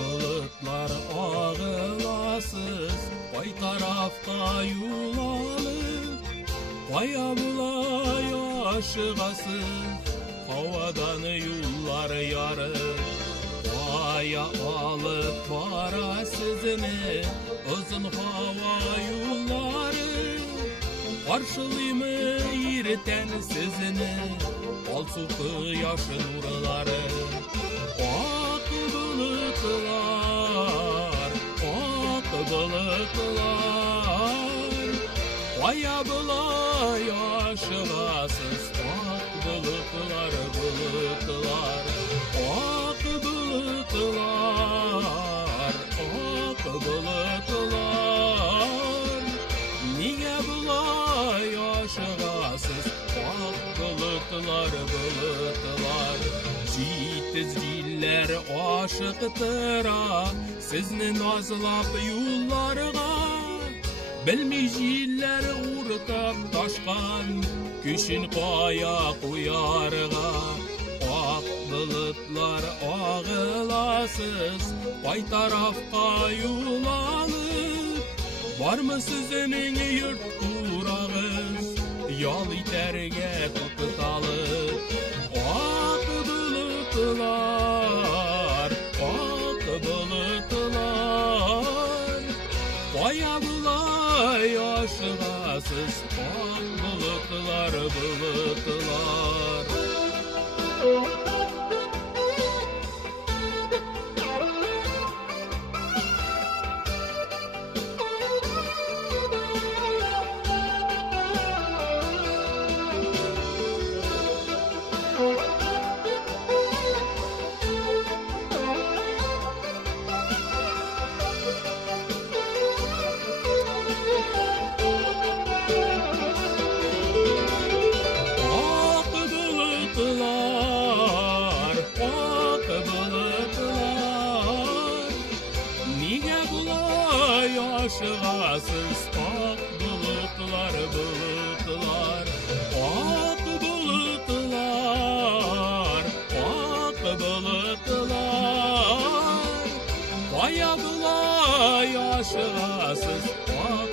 Bulutlar ağılasız, Koy tarafta yulanıp, Koya bulay aşıgasız, Havadan yollar yarıp, Koya alıp bara sizni, Uzun hava yolları, Karşılayımı yirten sizni, Al su kıyaş nurları. Bulutlar, Koya bulay aşıgasız, Ak bulutlar, bulutlar, Ak bulutlar, Ak bulutlar, Niye bulay aşıgasız, Ak bulutlar, bulutlar, Jitiz jiller aşıqtıra, Sizni nazlap yollarga, Bilmey jiller urtap taşqan, Küşün koya koyarga. Ak bulutlar ağılasız, Koy tarafqa yulanıp, Barmı sizning yurt kurağız, Yol iterge tutalıb. Ak bulutlar, Ak bulutlar, Koya bulay aşıgasız, Ak bulutlar, bulutlar. Aşıgasız, Ak bulutlar, bulutlar, Ak bulutlar, Ak bulutlar, Koya bulay aşıgasız, Ak